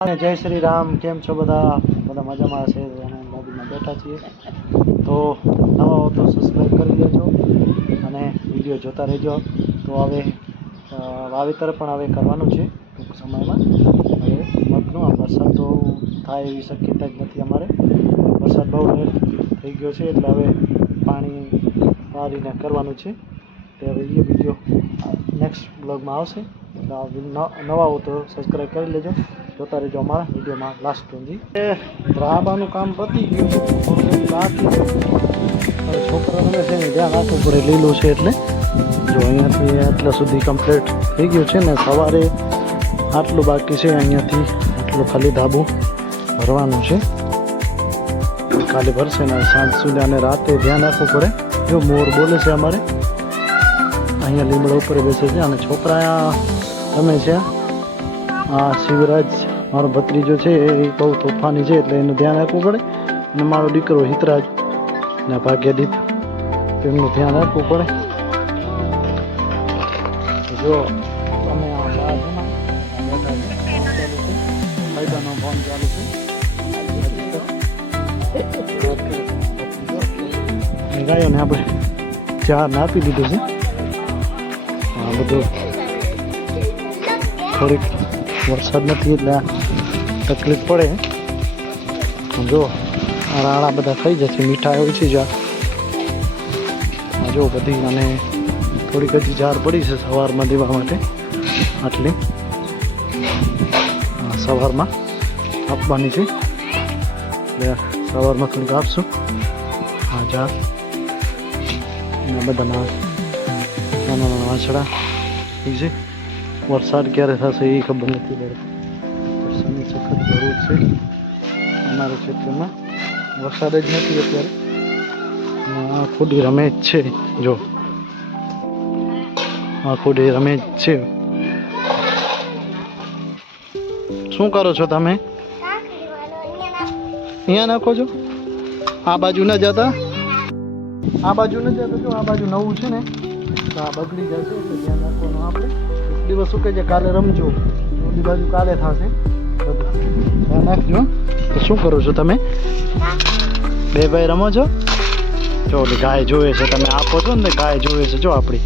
जय श्री राम। केम छो बधा बधा मजामां छे અને મોબીમાં બેઠા છીએ તો નવા હો તો સબસ્ક્રાઈબ કરી લેજો અને વિડીયો જોતા રહેજો। તો હવે વાવેતર પણ હવે કરવાનું છે ટૂંક સમયમાં। હવે મગનું આ વરસાદ તો થાય એવી શક્યતા જ નથી અમારે। વરસાદ બહુ લેટ થઈ ગયો છે એટલે હવે પાણી વાળીને કરવાનું છે। તે હવે એ વિડીયો નેક્સ્ટ બ્લોગમાં આવશે। નવા હો તો સબસ્ક્રાઈબ કરી લેજો, જોતા રહેજો અમારા વિડીયોમાં લાસ્ટ સુધી। રાબાનું કામ પતી ગયું છે, થોડું બાકી છે। હવે છોકરાઓને છે ને ધ્યાન રાખવું પડે, લીલું છે એટલે જો અહીંયાથી આટલા સુધી કમ્પ્લીટ થઈ ગયું છે ને સવારે આટલું બાકી છે। અહીંયાથી આટલું ખાલી ધાબું ભરવાનું છે, ખાલી ભરશે ને સાંજ સુધી અને રાતે ધ્યાન રાખવું પડે। જો મોર બોલે છે અમારે અહીંયા લીમડા ઉપર બેસે છે અને છોકરા રમે છે। આ શિવરાજ મારો ભત્રીજો છે એ બહુ તોફાની છે એટલે એનું ધ્યાન રાખવું પડે, અને મારો દીકરો હિતરાજ ને ભાગ્યદીપ એમનું ધ્યાન રાખવું પડે। જો તમે આ બાજુમાં બેઠા છે, ફાયદાનો ફોન ચાલુ છે। ગાયોને આપણે ચાર આપી દીધું છે। આ બધું થોડીક વરસાદ નથી એટલે તકલીફ પડે। જો આ રાણા બધા થઈ જશે, મીઠા હોય છે જ્યાં જો બધી, અને થોડીક હજી ઝાર પડી છે સવારમાં દેવા માટે, આટલી સવારમાં આપવાની છે એટલે સવારમાં થોડીક આપશું। હા ઝાર એના બધા નાના વાછડા એ છે। વરસાદ ક્યારે થશે એ ખબર નથી પડતી, વરસાદની સખત જરૂર છે અમારા ક્ષેત્રમાં। વરસાદ જ નથી અત્યારે। આ ખુદી રમે જ છે, જો આ ખુદી રમે જ છે। શું કરો છો તમે? અહીંયા નાખો છો? આ બાજુ ન જતા, આ બાજુ ન જતા। જો આ બાજુ નવું છે ને તો આ બગડી જશે એટલે ધ્યાન રાખવાનું આપણે। દિવસ શું કહે છે કાલે રમજો, બધી બાજુ કાલે થશે, બધું ધ્યાન રાખજો। તો શું કરો છો તમે? બે ભાઈ રમો છો? જો ઓલી ગાય જોવે છે, તમે આપો છો ને ગાય જોવે છે। જો આપણી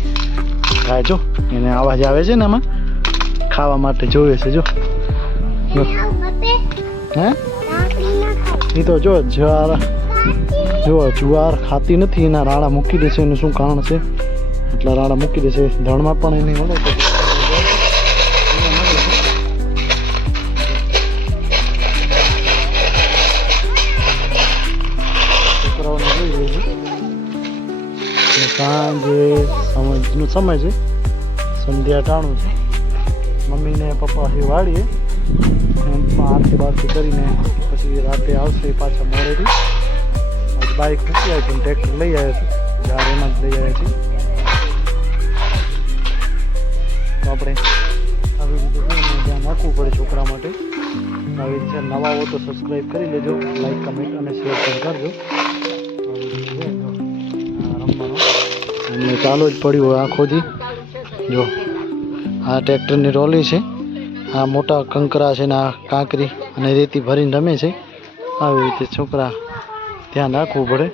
ગાય જો એને અવાજ આવે છે ને, આમાં ખાવા માટે જોવે છે। જો હે એ તો જો જુવાર ખાતી નથી, એના રાડા મૂકી દેશે। એનું શું કારણ છે? એટલા રાડા મૂકી દેશે, ધણમાં પણ એની મળે છે। છોકરાઓને જોઈ રહ્યું છે, સાંજે સમયનો સમય છે, સંધ્યા ટાણું છે। મમ્મીને પપ્પા એ વાળીએ આરતી બારતી કરીને પછી રાતે આવશે પાછા મોડેથી। બાઇક મૂકી આવી છે, ટ્રેક્ટર લઈ આવ્યા છે, ઝાડ એમાં જ લઈ આવ્યા છે। તો આપણે આવી રીતે ધ્યાન રાખવું પડે છોકરા માટે। આવી રીતે નવા હો તો સબસ્ક્રાઈબ કરી લેજો, લાઈક કમેન્ટ અને શેર પણ કરજો। રમવાનું અમને ચાલુ જ પડ્યું હોય આખોથી। જો આ ટ્રેક્ટરની રોલી છે, આ મોટા કંકરા છે ને આ કાંકરી અને રેતી ભરીને રમે છે। આવી રીતે છોકરા ધ્યાન રાખવું પડે।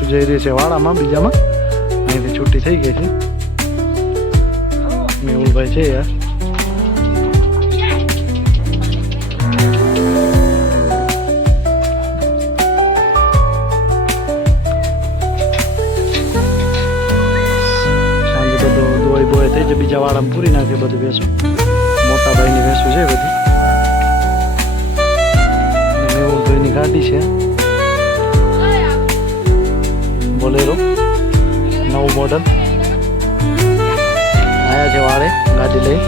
ભેંસું જઈ રહી છે વાડામાં બીજામાં, અહીંથી છૂટી થઈ ગઈ છે. મેહુલભાઈ છે યાર. સાંજે બધું દોઈ બોય થઈ જાય, બીજા વાડામાં પૂરી નાખે બધું ભેંસું. મોટા ભાઈની ભેંસું છે બધી. મેહુલભાઈની ગાડી છે બોલેરો, નવું મોડલ. આયા છે વાળે ગાડી લઈ.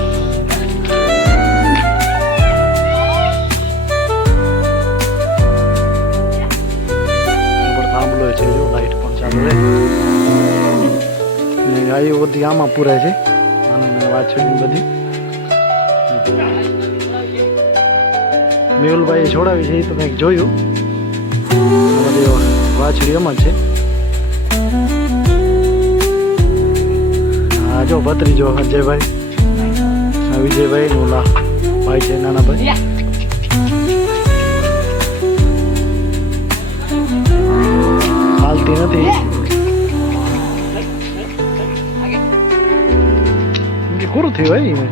થાંભલો છે જો, લાઈટ પણ ચાલુ રહે. ગાયો બધી આમાં પૂરાય છે, અને વાછડી બધી. મેહુલભાઈ છોડાવી છે એ તો કંઈક જોયું. બધી વાછડી એમાં છે. હા જો ભત્રીજો અજયભાઈ, વિજયભાઈ, ઓલા ભાઈ છે નાના ભાઈ. હાલતી નથી પૂરું થયું હોય.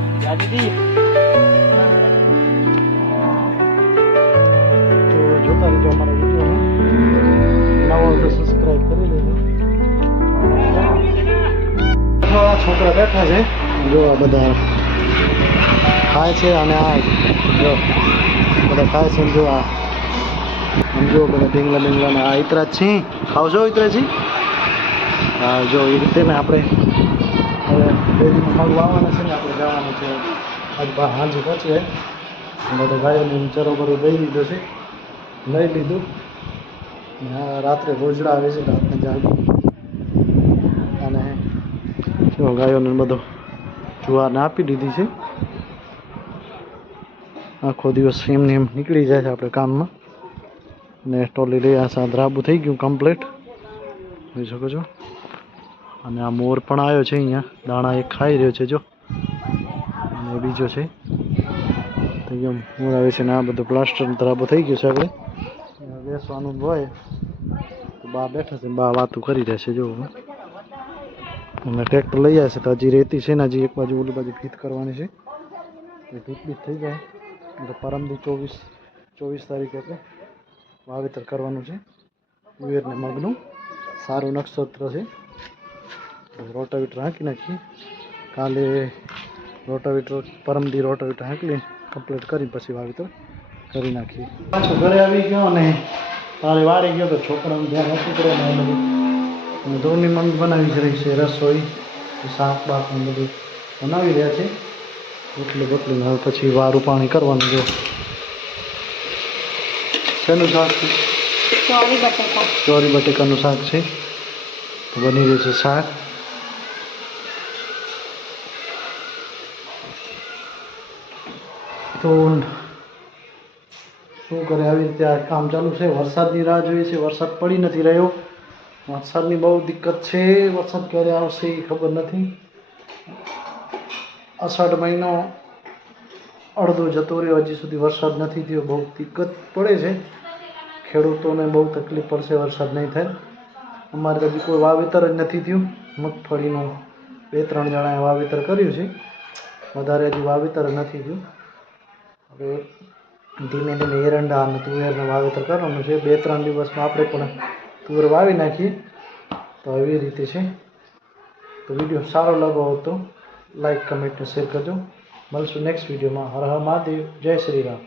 તો જોતા રહેજો અમારા વિડીયો, નવો તો સબસ્ક્રાઈબ કરી લેજો. છોકરા બેઠા છે જો, આ બધા ખાય છે. અને આ જો બધા ખાય છે. જો આ જો બધા ઢીંગલા ઢીંગલા આ ઈતરા જ છે. ખાવશો ઈતરા છે? હા જો એ રીતે ને આપણે હવે ડેરીમાં મગ વાવવાના છે ને, આપણે જવાનું છે આજ સાંજે પહોંચીએ. બધા ગાયોને ચરો બરો દઈ દીધો છે, લઈ લીધું. રાત્રે રોજડા આવે છે, રાતને જાગી. અને જો ગાયોને બધો જુવારને આપી દીધી છે. આખો દિવસ એમને એમ નીકળી જાય છે આપણે કામમાં. ને ટોલી લઈ આ સાંધરાબું થઈ ગયું કમ્પ્લીટ, જોઈ શકો છો. અને આ મોર પણ આવ્યો છે અહીંયા, દાણા એક ખાઈ રહ્યો છે જો. અને બીજો છે તો એમ મોર આવે છે. ને આ બધું પ્લાસ્ટર ધરાબો થઈ ગયું છે. આપણે બેસવાનું હોય તો બા બેઠા છે, બા વાતું કરી રહેશે જો. અને ટ્રેક્ટર લઈ જાય છે તો હજી રેતી છે ને, હજી એક બાજુ ઓલી બાજુ ફીટ કરવાની છે. એ ફીટ બીટ થઈ જાય એટલે પરમદી 24 તારીખે આપણે વાવેતર કરવાનું છે તુવેર ને મગનું. સારું નક્ષત્ર છે. રોટાવીટર હાંકી નાખીએ કાલે. રોટાવીટર પરમદી રોટાવીટર હાંકી કમ્પ્લીટ કરી પછી વાવેતર કરી નાખીએ. પાછો ઘરે આવી ગયો અને તારે વાળી ગયો તો છોકરાનું ધ્યાન રાખવું પડે ને. એ બધું ધોની મમ્મી બનાવી જ રહી છે રસોઈ, શાક બાક બધું બનાવી રહ્યા છે. રોટલી બોટલી હવે પછી વારું પાણી કરવાનું. જો શેનું શાક છે? ચોરી બટેકાનું શાક છે. તો બની રહ્યું છે શાક. તો શું કરે, આવી રીતે આ કામ ચાલુ છે. વરસાદની રાહ જોઈએ છે, વરસાદ પડી નથી રહ્યો. વરસાદની બહુ દિક્કત છે. વરસાદ ક્યારે આવશે એ ખબર નથી. અષાઢ મહિનો અડધો જતો રહ્યો, હજી સુધી વરસાદ નથી થયો. બહુ દિક્કત પડે છે, ખેડૂતોને બહુ તકલીફ પડશે વરસાદ નહીં થાય. અમારે હજી કોઈ વાવેતર જ નથી થયું. મગફળીનું 2-3 જણાએ વાવેતર કર્યું છે, વધારે હજી વાવેતર નથી થયું. હવે ધીમે ધીમે એરંડા અને તુવેરનું વાવેતર કરવાનું છે. 2-3 દિવસમાં આપણે પણ તુવેર વાવી નાખીએ. તો એવી રીતે છે. તો વિડીયો સારો લાગ્યો હોય તો લાઈક, કમેન્ટ ને શેર કરજો. મળશું નેક્સ્ટ વિડીયોમાં. હર હર મહાદેવ, જય શ્રી રામ.